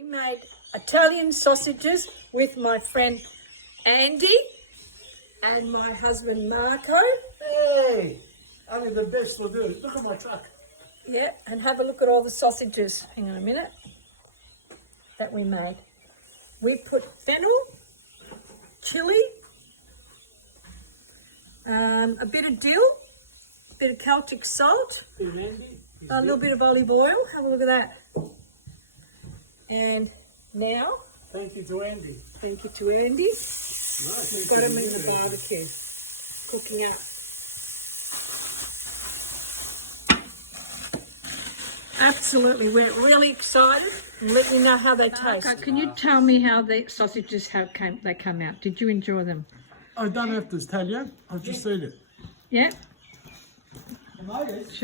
We made Italian sausages with my friend Andy and my husband Marco. Hey, only the best will do. Look at my truck. Yeah, and have a look at all the sausages. Hang on a minute. That we made. We put fennel, chilli, a bit of dill, a bit of Celtic salt, a little bit of olive oil. Have a look at that. And now, Thank you to Andy. thank you to Andy. Nice. We've got them in the barbecue, cooking up. Absolutely, we're really excited. Let me know how they taste. Can you tell me how the sausages come out? Did you enjoy them? I don't have to tell you. I've just seen it. Yeah. Tomatoes.